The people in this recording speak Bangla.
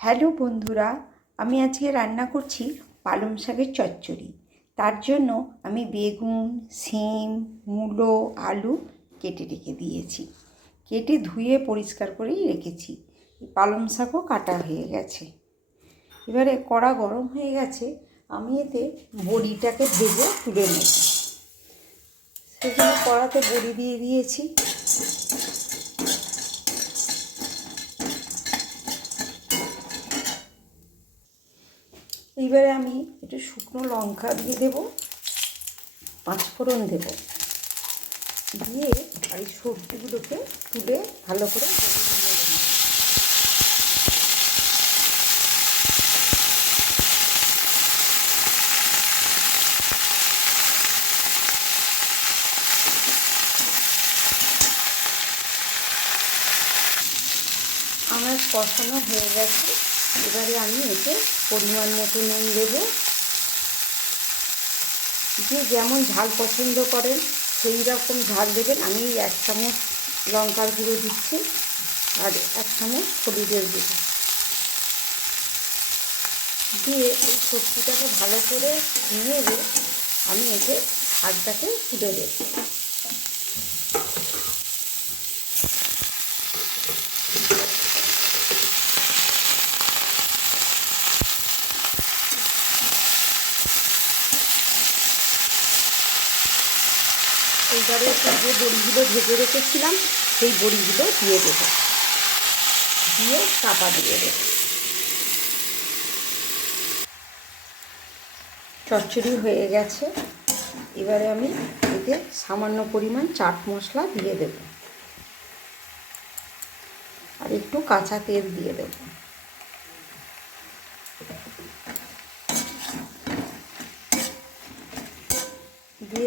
হ্যালো বন্ধুরা, আমি আজকে রান্না করছি পালং শাকের চচ্চড়ি। তার জন্য আমি বেগুন, শিম, মূলো, আলু কেটে রেখে দিয়েছি। কেটে ধুয়ে পরিষ্কার করেই রেখেছি। পালং শাকও কাটা হয়ে গেছে। এবারে কড়া গরম হয়ে গেছে, আমি এতে বড়িটাকে ভেজে তুলে নেব। সেজন্য কড়াতে বড়ি দিয়ে দিয়েছি। এইবারে আমি একটু শুকনো লঙ্কা দিয়ে দেব, পাঁচফোড়ন দেব, দিয়ে আর এই সবজিগুলোকে তুলে ভালো করে আমার কষানো হয়ে গেছে। এবারে আমি এতে পরিমাণ মতো নুন দেব। যে যেমন ঝাল পছন্দ করেন সেই রকম ঝাল দেবেন। আমি 1 চামচ লঙ্কার গুঁড়ো দিচ্ছি আর 1 চামচ হলুদের গুঁড়ো দিয়ে এই সবজিটাকে ভালো করে নেড়ে আমি এতে শাকটাকে তুলে দেব। এইবারে যে বড়িগুলো ভেজে রেখেছিলাম সেই বড়িগুলো দিয়ে দেবো, দিয়ে চাপা দিয়ে দেবো। চচ্চড়ি হয়ে গেছে। এবারে আমি এতে সামান্য পরিমাণ চাট মশলা দিয়ে দেব আর একটু কাঁচা তেল দিয়ে দেব। দিয়ে